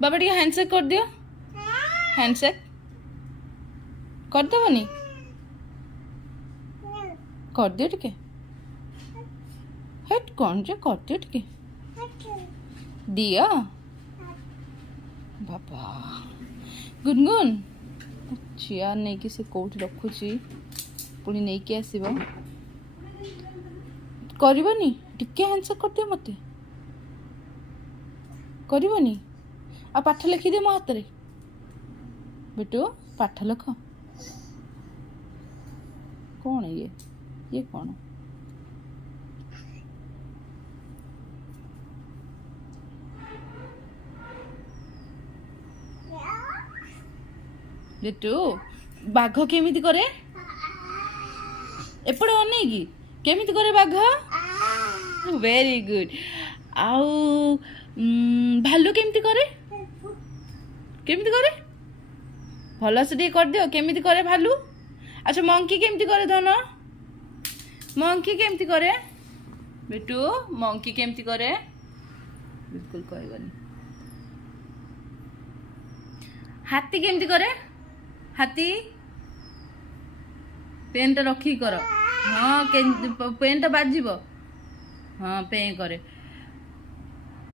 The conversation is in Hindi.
बाबा टी हैंडसेक कर दियो हैंडसेक करदेवनी कर दियो टिके हेट कौन जे कर दियो टिके दिया बाबा गुनगुन चेयर नहीं कि से कोठ रखुची पुणी नहीं कि आसीबो करबनी टिके हैंडसेक कर दियो मते करबनी आ पाठ लिखि दे मो हाथ रे बेटू पाठ लिख कौन है ये कौन बेटू बाघ केमिति करे एपड़े अनेकी केमिति करे बाघ वेरी गुड आउ भालू केमिति करे भल से कर दियो केमिति करे भालू अच्छा मंकी केमिति करे धन मंकी केमिति करे बेटू मंकी केमिति करे बिल्कुल कहबनी हाथी केमिति करे हाथी पेन टा रखी कर हाँ पेन टा बाजिब हाँ पे करे